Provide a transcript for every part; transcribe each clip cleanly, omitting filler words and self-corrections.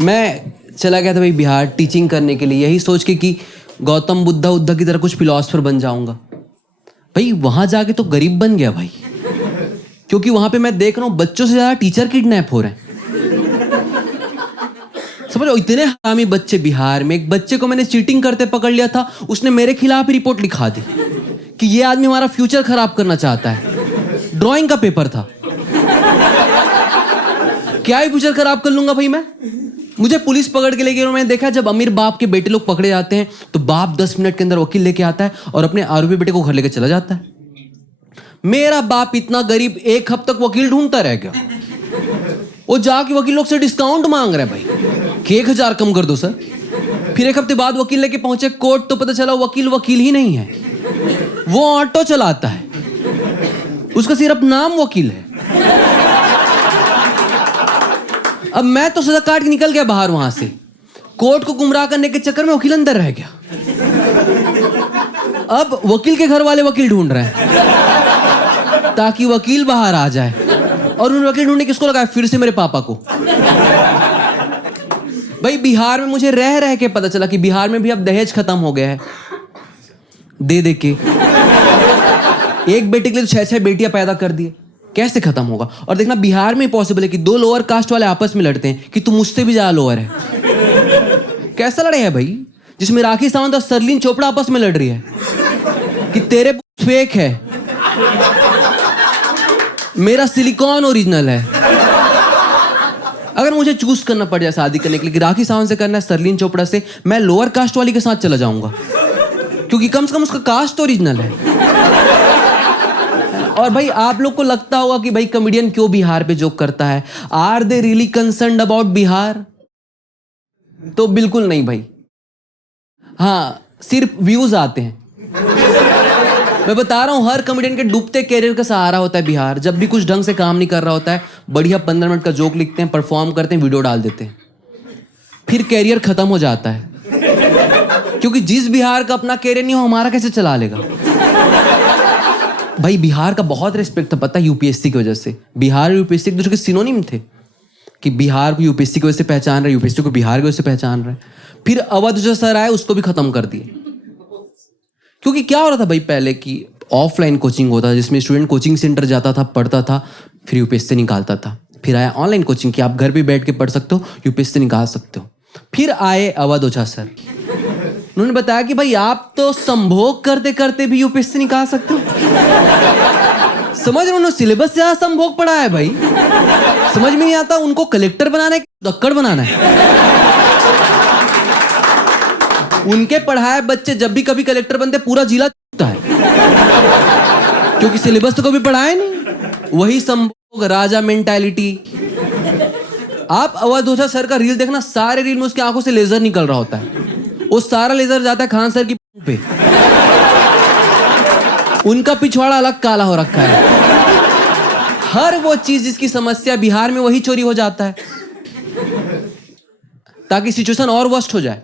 मैं चला गया था भाई बिहार टीचिंग करने के लिए, यही सोच के कि गौतम बुद्धा की तरह कुछ फिलोसफर बन जाऊंगा। भाई वहां जाके तो गरीब बन गया भाई, क्योंकि वहां पे मैं देख रहा हूँ बच्चों से ज्यादा टीचर किडनैप हो रहे हैं। समझ लो, इतने हरामी बच्चे बिहार में। एक बच्चे को मैंने चीटिंग करते पकड़ लिया था, उसने मेरे खिलाफ ही रिपोर्ट लिखा दी कि ये आदमी हमारा फ्यूचर खराब करना चाहता है। ड्राइंग का पेपर था, क्या ही फ्यूचर खराब कर लूंगा भाई मैं। मुझे पुलिस पकड़ के ले गई और मैंने देखा जब अमीर बाप के बेटे लोग पकड़े जाते हैं तो बाप 10 मिनट के अंदर वकील लेके आता है और अपने आरोपी बेटे को घर लेके चला जाता है। मेरा बाप इतना गरीब 1 हफ्ते तक वकील ढूंढता रह गया। वो जाके वकील लोग से डिस्काउंट मांग रहे हैं भाई कि 1000 कम कर दो सर। फिर 1 हफ्ते बाद वकील लेके पहुंचे कोर्ट तो पता चला वकील ही नहीं है, वो ऑटो चलाता है, उसका सिर्फ नाम वकील है। अब मैं तो सजा काट के निकल गया बाहर वहां से। कोर्ट को गुमराह करने के चक्कर में वकील अंदर रह गया। अब वकील के घर वाले वकील ढूंढ रहे हैं ताकि वकील बाहर आ जाए, और उन वकील ढूंढने किसको लगाया? फिर से मेरे पापा को। भाई बिहार में मुझे रह रह के पता चला कि बिहार में भी अब दहेज खत्म हो गया है। दे के एक बेटे के लिए तो 6-6 बेटियां पैदा कर दिए, कैसे खत्म होगा? और देखना बिहार में पॉसिबल है कि 2 लोअर कास्ट वाले आपस में लड़ते हैं कि तू मुझसे भी ज्यादा लोअर है। कैसा लड़ाई है भाई, जिसमें राखी सावंत और सरलीन चोपड़ा आपस में लड़ रही है कि तेरे फेक है, मेरा सिलिकॉन ओरिजिनल है। अगर मुझे चूज करना पड़ जाए शादी करने के लिए कि राखी सावंत से करना है सरलीन चोपड़ा से, मैं लोअर कास्ट वाली के साथ चला जाऊंगा, क्योंकि कम से कम उसका कास्ट तो ओरिजिनल है। और भाई आप लोग को लगता होगा कि भाई कॉमेडियन क्यों बिहार पे जोक करता है, are they really concerned about Bihar? तो बिल्कुल नहीं भाई। हाँ, सिर्फ व्यूज आते हैं। मैं बता रहा हूं, हर कॉमेडियन के डूबते कैरियर का सहारा होता है बिहार। जब भी कुछ ढंग से काम नहीं कर रहा होता है, बढ़िया 15 मिनट का जोक लिखते हैं, परफॉर्म करते हैं, वीडियो डाल देते हैं, फिर कैरियर खत्म हो जाता है। क्योंकि जिस बिहार का अपना कैरियर नहीं हो, हमारा कैसे चला लेगा? भाई बिहार का बहुत रिस्पेक्ट था, पता है, यूपीएससी की वजह से। बिहार और यूपीएससी एक दूसरे के सिनोनिम थे कि बिहार को यूपीएससी की वजह से पहचान रहे, यूपीएससी को बिहार की वजह से पहचान रहे। फिर अवध जो सर आए उसको भी खत्म कर दिए। क्योंकि क्या हो रहा था भाई पहले कि ऑफलाइन कोचिंग होता था जिसमें स्टूडेंट कोचिंग सेंटर जाता था, पढ़ता था, फिर यूपीएससी निकालता था। फिर आया ऑनलाइन कोचिंग कि आप घर पे बैठ के पढ़ सकते हो, यूपीएससी निकाल सकते हो। फिर आए अवध ओझा सर, उन्होंने बताया कि भाई आप तो संभोग करते करते भी यूपीएससी निकाल सकते हो। समझ रहे, उन्होंने सिलेबस से ज्यादा संभोग पढ़ा है भाई। समझ में नहीं आता उनको कलेक्टर बनाना है कि दक्कड़ बनाना है। उनके पढ़ाए बच्चे जब भी कभी कलेक्टर बनते पूरा जिला चूकता है, क्योंकि सिलेबस तो कभी पढ़ाए नहीं। वही संभोग राजा मेंटालिटी। आप अवध ओझा सर का रील देखना, सारे रील में उसकी आंखों से लेजर निकल रहा होता है। वो सारा लेजर जाता है खान सर की पे। उनका पिछवाड़ा अलग काला हो रखा है। हर वो चीज जिसकी समस्या बिहार में, वही चोरी हो जाता है ताकि सिचुएशन और वर्स्ट हो जाए।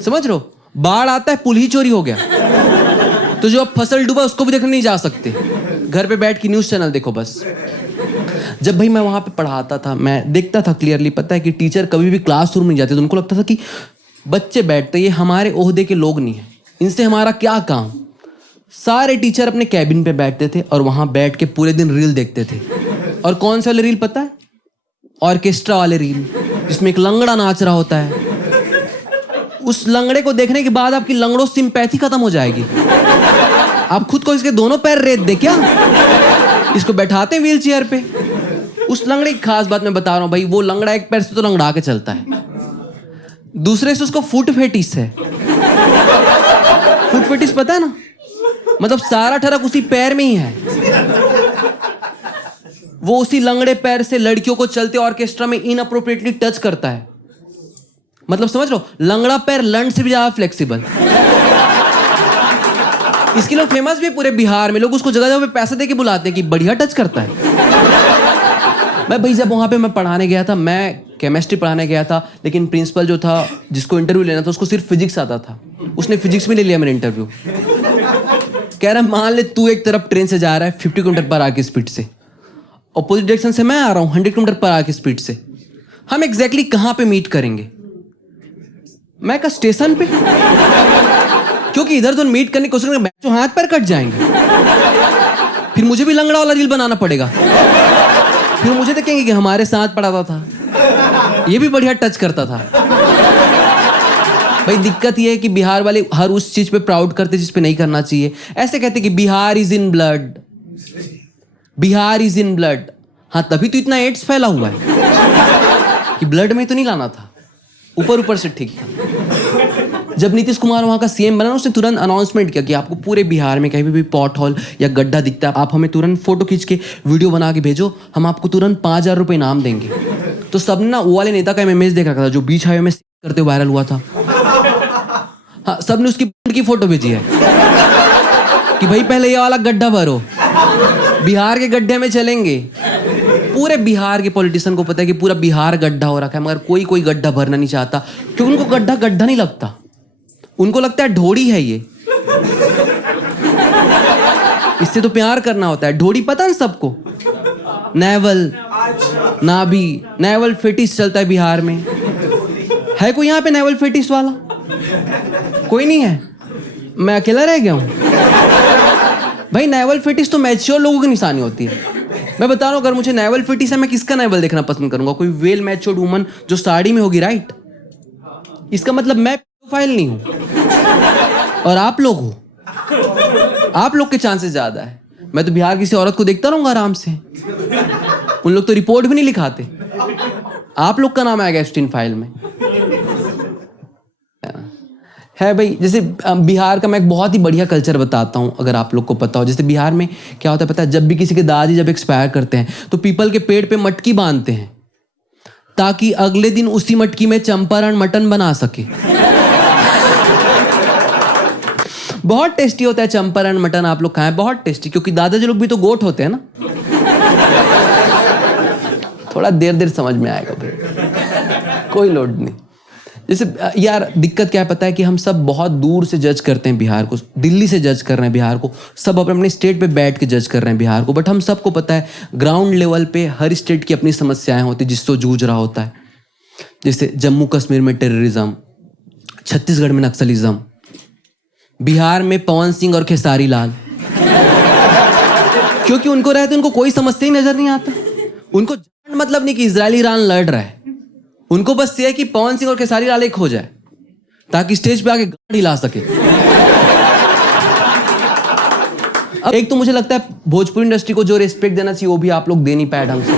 समझ रहे हो, बाढ़ आता है, पुल ही चोरी हो गया, तो जो अब फसल डूबा उसको भी देखने नहीं जा सकते, घर पे बैठ के न्यूज चैनल देखो बस। जब भाई मैं वहां पे पढ़ाता था, मैं देखता था क्लियरली, पता है कि टीचर कभी भी क्लासरूम में जाते तो उनको लगता था कि बच्चे बैठते, ये हमारे ओहदे के लोग नहीं है, इनसे हमारा क्या काम। सारे टीचर अपने कैबिन पे बैठते थे और वहां बैठ के पूरे दिन रील देखते थे। और कौन से वाले रील पता है? ऑर्केस्ट्रा वाले रील, जिसमें एक लंगड़ा नाच रहा होता है। उस लंगड़े को देखने के बाद आपकी लंगड़ों सिंपैथी खत्म हो जाएगी। आप खुद को इसके दोनों पैर रेत दे क्या? इसको बैठाते हैं व्हील चेयर पे। उस लंगड़े की खास बात मैं बता रहा हूं भाई, वो लंगड़ा एक पैर से तो लंगड़ा के चलता है, दूसरे से उसको फुट फेटिस है। फुट फेटिस पता है ना, मतलब सारा ठरक उसी पैर में ही है। वो उसी लंगड़े पैर से लड़कियों को चलते ऑर्केस्ट्रा में इनअप्रोप्रिएटली टच करता है। मतलब समझ लो, लंगड़ा पैर लंड से भी ज्यादा फ्लेक्सिबल। इसके लोग फेमस भी है पूरे बिहार में। लोग उसको जगह जगह पे पैसे देके बुलाते हैं कि बढ़िया टच करता है। मैं भाई जब वहां पे मैं पढ़ाने गया था, मैं केमिस्ट्री पढ़ाने गया था, लेकिन प्रिंसिपल जो था जिसको इंटरव्यू लेना था उसको सिर्फ फिजिक्स आता था। उसने फिजिक्स में ले लिया मेरा इंटरव्यू। कह रहा मान ले तू एक तरफ ट्रेन से जा रहा है 50 किलोमीटर पर आवर की स्पीड से, अपोजिट डायरेक्शन से मैं आ रहा हूँ 100 किलोमीटर पर आवर की स्पीड से, हम एग्जैक्टली कहां पे मीट करेंगे? मैं कहा स्टेशन पे, क्योंकि इधर उधर मीट करने की कोशिश करेंगे तो हाथ पैर कट जाएंगे, फिर मुझे भी लंगड़ा वाला रील बनाना पड़ेगा, फिर मुझे देखेंगे कि हमारे साथ पढ़ाता था, ये भी बढ़िया टच करता था। भाई दिक्कत ये है कि बिहार वाले हर उस चीज पे प्राउड करते जिस पे नहीं करना चाहिए। ऐसे कहते कि Bihar is in blood, Bihar is in blood. हाँ, तभी तो इतना एड्स फैला हुआ है कि ब्लड में तो नहीं लाना था, ऊपर ऊपर से ठीक था। जब नीतीश कुमार वहां का सीएम बना, उसने तुरंत अनाउंसमेंट किया कि आपको पूरे बिहार में कहीं भी पॉट होल या गड्ढा दिखता है, आप हमें तुरंत फोटो खींच के वीडियो बना के भेजो, हम आपको तुरंत 5,000 रुपये इनाम देंगे। तो सबने ना वो वाले नेता का इमेज देख रखा था जो बीच हाईवे में करते वायरल हुआ था। हाँ, सबने उसकी की फोटो भेजी है कि भाई पहले ये वाला गड्ढा भरो, बिहार के गड्ढे में चलेंगे। पूरे बिहार के पॉलिटिशियन को पता है कि पूरा बिहार गड्ढा हो रखा है, मगर कोई गड्ढा भरना नहीं चाहता, क्योंकि उनको गड्ढा गड्ढा नहीं लगता, उनको लगता है ढोड़ी है ये, इससे तो प्यार करना होता है। ढोड़ी पता है सबको, नेवल, नाभि, नेवल फेटिस चलता है बिहार में। है कोई यहाँ पे नेवल फेटिस वाला? कोई नहीं है, मैं अकेला रह गया हूं। भाई नेवल फेटिस तो मैच्योर लोगों की निशानी होती है। मैं बता रहा हूं, अगर मुझे नेवल फेटिस है, मैं किसका नेवल देखना पसंद करूंगा? कोई वेल मैच्योर्ड वुमन जो साड़ी में होगी, राइट? इसका मतलब मैं प्रोफाइल नहीं हूं और आप लोग हो, आप लोग के चांसेस ज्यादा है। मैं तो बिहार किसी औरत को देखता रहूंगा आराम से, उन लोग तो रिपोर्ट भी नहीं लिखाते, आप लोग का नाम आएगा एप्स्टीन फाइल में। है भाई, जैसे बिहार का मैं एक बहुत ही बढ़िया कल्चर बताता हूँ, अगर आप लोग को पता हो। जैसे बिहार में क्या होता है पता है? जब भी किसी के दादी जब एक्सपायर करते हैं तो पीपल के पेड़ पे मटकी बांधते हैं ताकि अगले दिन उसी मटकी में चंपारण मटन बना सके। बहुत टेस्टी होता है चंपारण मटन, आप लोग खाएं, बहुत टेस्टी, क्योंकि दादाजी लोग भी तो गोट होते हैं ना। थोड़ा देर समझ में आएगा भाई, कोई लोड नहीं। जैसे यार दिक्कत क्या है पता है कि हम सब बहुत दूर से जज करते हैं बिहार को, दिल्ली से जज कर रहे हैं बिहार को, सब अपने स्टेट पे बैठ के जज कर रहे हैं बिहार को। बट हम सबको पता है ग्राउंड लेवल पे हर स्टेट की अपनी समस्याएं होती जिससे जूझ रहा होता है। जैसे जम्मू कश्मीर में टेररिज्म, छत्तीसगढ़ में नक्सलिज्म, बिहार में पवन सिंह और खेसारी लाल। क्योंकि उनको रहते उनको कोई समस्या ही नजर नहीं आता। उनको मतलब नहीं कि इजरायली ईरान लड़ रहा है, उनको बस ये है कि पवन सिंह और खेसारी लाल एक हो जाए ताकि स्टेज पे आके गाड़ी ला सके। अब एक तो मुझे लगता है भोजपुरी इंडस्ट्री को जो रिस्पेक्ट देना चाहिए वो भी आप लोग दे नहीं पाए ढंग से।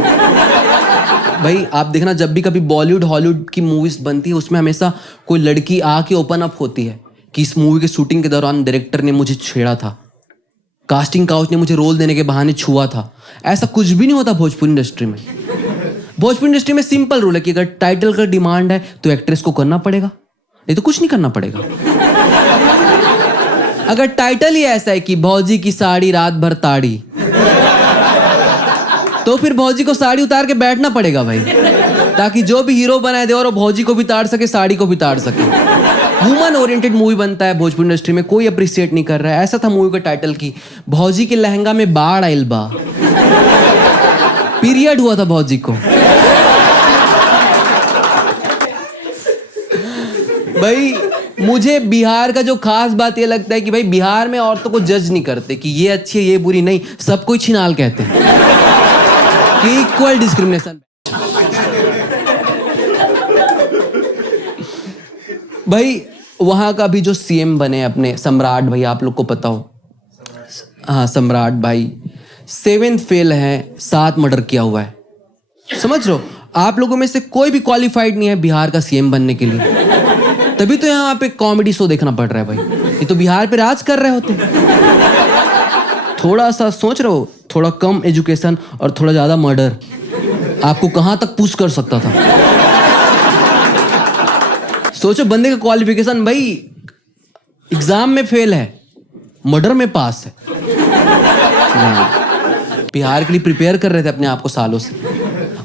भाई आप देखना, जब भी कभी बॉलीवुड हॉलीवुड की मूवीज बनती है उसमें हमेशा कोई लड़की आके ओपन अप होती है कि इस मूवी के शूटिंग के दौरान डायरेक्टर ने मुझे छेड़ा था, कास्टिंग काउच ने मुझे रोल देने के बहाने छुआ था। ऐसा कुछ भी नहीं होता भोजपुरी इंडस्ट्री में। भोजपुरी इंडस्ट्री में सिंपल रूल है कि अगर टाइटल का डिमांड है तो एक्ट्रेस को करना पड़ेगा, नहीं तो कुछ नहीं करना पड़ेगा। अगर टाइटल ही ऐसा है कि भौजी की साड़ी रात भर ताड़ी, तो फिर भौजी को साड़ी उतार के बैठना पड़ेगा भाई, ताकि जो भी हीरो बनाए दे और वो भौजी को भी ताड़ सके, साड़ी को भी ताड़ सके। वुमन ओरिएंटेड मूवी बनता है भोजपुरी इंडस्ट्री में, कोई अप्रिशिएट नहीं कर रहा है। ऐसा था मूवी का टाइटल की भौजी के लहंगा में बाढ़ आइल बा, पीरियड हुआ था भौजी को। भाई मुझे बिहार का जो खास बात ये लगता है कि भाई बिहार में औरतों को जज नहीं करते कि ये अच्छी है ये बुरी, नहीं, सबको ही छिनाल कहते हैं कि इक्वल डिस्क्रिमिनेशन। भाई वहां का भी जो सीएम बने अपने सम्राट भाई, आप लोग को पता हो, हाँ सम्राट भाई 7th फेल है, 7 मर्डर किया हुआ है। समझ रहे हो? आप लोगों में से कोई भी क्वालिफाइड नहीं है बिहार का सीएम बनने के लिए, तभी तो यहाँ पे कॉमेडी शो देखना पड़ रहा है भाई। ये तो बिहार पे राज कर रहे होते। थोड़ा सा सोच रहे हो, थोड़ा कम एजुकेशन और थोड़ा ज्यादा मर्डर आपको कहां तक पुश कर सकता था। सोचो बंदे का क्वालिफिकेशन भाई एग्जाम में फेल है, मर्डर में पास है। बिहार के लिए प्रिपेयर कर रहे थे अपने आप को सालों से।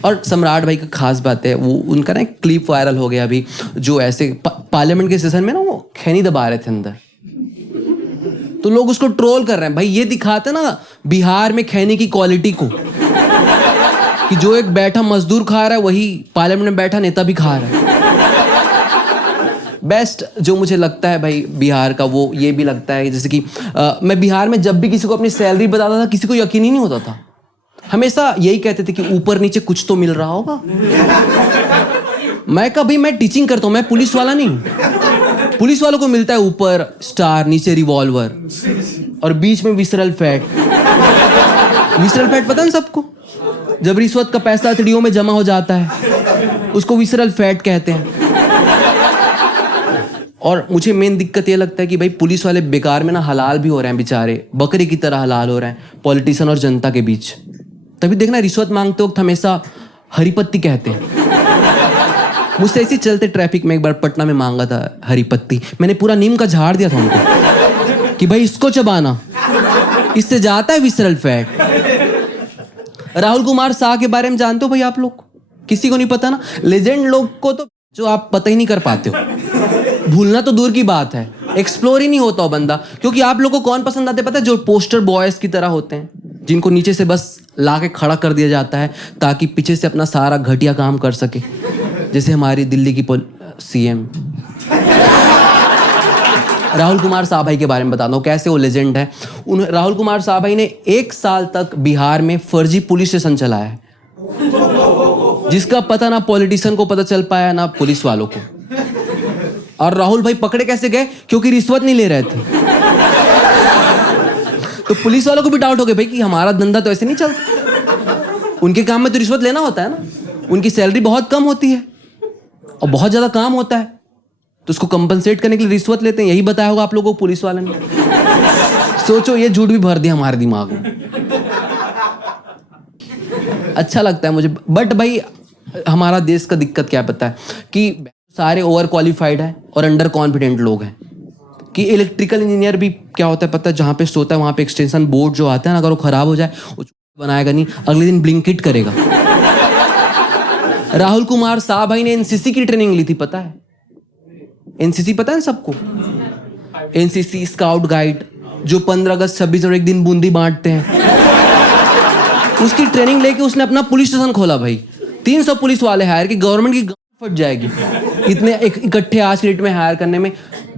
और सम्राट भाई का खास बात है, वो उनका ना एक क्लिप वायरल हो गया अभी, जो ऐसे पार्लियामेंट के सेशन में ना वो खैनी दबा रहे थे अंदर, तो लोग उसको ट्रोल कर रहे हैं। भाई ये दिखाते ना बिहार में खैनी की क्वालिटी को, कि जो एक बैठा मजदूर खा रहा है वही पार्लियामेंट में बैठा नेता भी खा रहा है। बेस्ट जो मुझे लगता है भाई बिहार का, वो ये भी लगता है जैसे कि मैं बिहार में जब भी किसी को अपनी सैलरी बताता था, किसी को यकीन ही नहीं होता था। हमेशा यही कहते थे कि ऊपर नीचे कुछ तो मिल रहा होगा। मैं कहा भाई मैं टीचिंग करता हूं, मैं पुलिस वाला नहीं हूं। पुलिस वालों को मिलता है ऊपर स्टार, नीचे रिवॉल्वर और बीच में विसरल फैट। विसरल फैट पता है सबको? जब रिश्वत का पैसा चिड़ियों में जमा हो जाता है उसको विसरल फैट कहते हैं। और मुझे मेन दिक्कत ये लगता है कि भाई पुलिस वाले बेकार में ना हलाल भी हो रहे हैं बेचारे, बकरे की तरह हलाल हो रहे हैं पॉलिटिशियन और जनता के बीच। तभी देखना रिश्वत मांगते वक्त हमेशा हरी पत्ती कहते हैं। मुझसे ऐसे चलते ट्रैफिक में एक बार पटना में मांगा था हरी पत्ती, मैंने पूरा नीम का झाड़ दिया था उनको कि भाई इसको चबाना, इससे जाता है विसरल फैट। राहुल कुमार शाह के बारे में जानते हो भाई आप लोग? किसी को नहीं पता ना। लेजेंड लोग को तो जो आप पता ही नहीं कर पाते हो, भूलना तो दूर की बात है, एक्सप्लोर ही नहीं होता हो बंदा। क्योंकि आप लोगों को कौन पसंद आते पता है? जो पोस्टर बॉयज की तरह होते हैं, जिनको नीचे से बस ला के खड़ा कर दिया जाता है ताकि पीछे से अपना सारा घटिया काम कर सके। जैसे हमारी दिल्ली की सीएम राहुल कुमार शाह भाई के बारे में बताता हूँ कैसे वो लेजेंड है। राहुल कुमार शाह भाई ने 1 साल तक बिहार में फर्जी पुलिस स्टेशन चलाया है, जिसका पता ना पॉलिटिशियन को पता चल पाया ना पुलिस वालों को। और राहुल भाई पकड़े कैसे गए? क्योंकि रिश्वत नहीं ले रहे थे। तो पुलिस वालों को भी डाउट हो गया भाई कि हमारा धंधा तो ऐसे नहीं चलता, उनके काम में तो रिश्वत लेना होता है ना, उनकी सैलरी बहुत कम होती है और बहुत ज्यादा काम होता है, तो उसको कंपनसेट करने के लिए रिश्वत लेते हैं। यही बताया होगा आप लोगों को पुलिस वाले ने। सोचो ये झूठ भी भर दिया हमारे दिमाग में। अच्छा लगता है मुझे। बट भाई हमारा देश का दिक्कत क्या पता है कि सारे ओवर क्वालिफाइड हैं और अंडर कॉन्फिडेंट लोग हैं। कि इलेक्ट्रिकल इंजीनियर भी क्या होता है पता है? जहाँ पे सोता है वहाँ पे एक्सटेंशन बोर्ड जो आता है ना, अगर वो खराब हो जाए वो बनाएगा नहीं, अगले दिन ब्लिंकिट करेगा। राहुल कुमार शाह भाई ने एनसीसी की ट्रेनिंग ली थी, पता है? एनसीसी पता है सबको? एनसीसी स्काउट गाइड जो 15 अगस्त 26 और एक दिन बूंदी बांटते हैं, उसकी ट्रेनिंग लेके उसने अपना पुलिस स्टेशन खोला भाई। 300 पुलिस वाले हायर की, गवर्नमेंट की फट जाएगी इतने इकट्ठे आज के डेट में हायर करने में।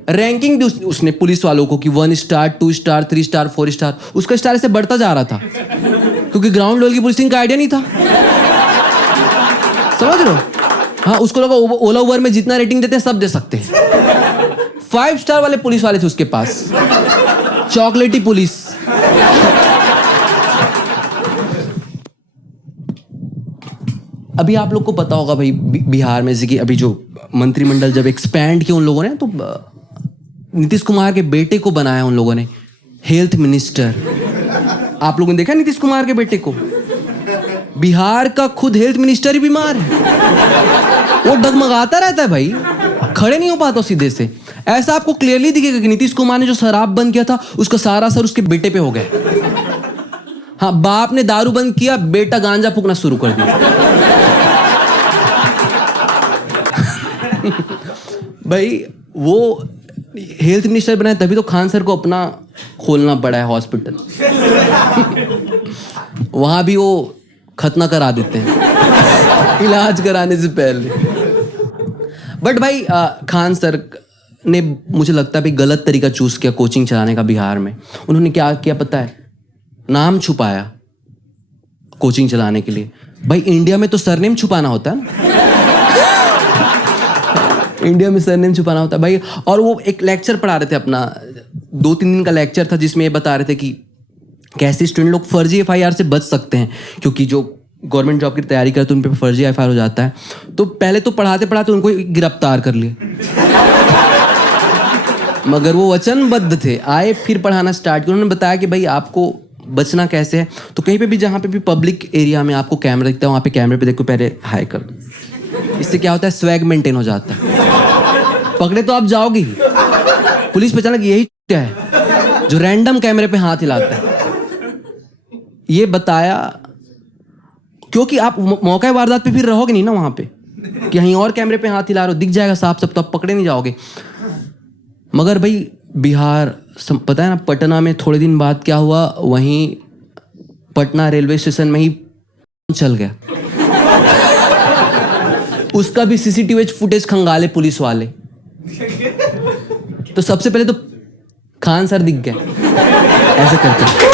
रैंकिंग दी उसने पुलिस वालों को कि 1 स्टार 2 स्टार 3 स्टार 4 स्टार। उसका स्टार से बढ़ता जा रहा था क्योंकि ग्राउंड लेवल की पुलिसिंग का आइडिया नहीं था, समझ रहे हो? हाँ, उसको लगा ओला उबर में जितना रेटिंग देते हैं सब दे सकते हैं। 5 स्टार वाले पुलिस वाले थे उसके पास, चॉकलेटी पुलिस। अभी आप लोग को पता होगा भाई बिहार में जैसे कि अभी जो मंत्रिमंडल जब एक्सपैंड किया उन लोगों ने, तो नीतीश कुमार के बेटे को बनाया उन लोगों ने हेल्थ मिनिस्टर। आप लोगों ने देखा नीतीश कुमार के बेटे को? बिहार का खुद हेल्थ मिनिस्टर ही बीमार है, वो डगमगाता रहता है भाई, खड़े नहीं हो पाता सीधे से। ऐसा आपको क्लियरली दिखेगा कि नीतीश कुमार ने जो शराब बंद किया था उसका सारा असर उसके बेटे पे हो गया। हाँ, बाप ने दारू बंद किया, बेटा गांजा फूकना शुरू कर दिया। भाई वो हेल्थ मिनिस्टर बनाए तभी तो खान सर को अपना खोलना पड़ा है हॉस्पिटल। वहां भी वो खतना करा देते हैं इलाज कराने से पहले। बट भाई खान सर ने मुझे लगता है भाई गलत तरीका चूज किया कोचिंग चलाने का बिहार में। उन्होंने क्या किया पता है? नाम छुपाया कोचिंग चलाने के लिए। भाई इंडिया में तो सरनेम छुपाना होता है ना। इंडिया में सरनेम छुपाना होता है भाई। और वो एक लेक्चर पढ़ा रहे थे अपना, 2-3 दिन का लेक्चर था, जिसमें ये बता रहे थे कि कैसे स्टूडेंट लोग फर्जी एफआईआर से बच सकते हैं, क्योंकि जो गवर्नमेंट जॉब की तैयारी करते हैं उन पे फर्जी एफआईआर हो जाता है। तो पहले तो पढ़ाते पढ़ाते उनको गिरफ्तार कर लिए, मगर वो वचनबद्ध थे, आए फिर पढ़ाना स्टार्ट किया। उन्होंने बताया कि भाई आपको बचना कैसे है, तो कहीं पे भी जहाँ पे भी पब्लिक एरिया में आपको कैमरा दिखता है वहाँ पे कैमरे पे देखो, पहले हाई कर दो। इससे क्या होता है? स्वैग मेंटेन हो जाता है। पकड़े तो आप जाओगे ही, पुलिस पहचाना कि यही क्या है जो रैंडम कैमरे पे हाथ हिलाता है। ये बताया क्योंकि आप मौका वारदात पे फिर रहोगे नहीं ना वहां पे, कि कहीं और कैमरे पे हाथ हिला रहे हो, दिख जाएगा साफ सब, तो आप पकड़े नहीं जाओगे। मगर भाई बिहार पता है ना, पटना में थोड़े दिन बाद क्या हुआ, वहीं पटना रेलवे स्टेशन में ही चल गया। उसका भी सीसीटीवी फुटेज खंगाले पुलिस वाले। तो सबसे पहले तो खान सर दिख गए ऐसे करके।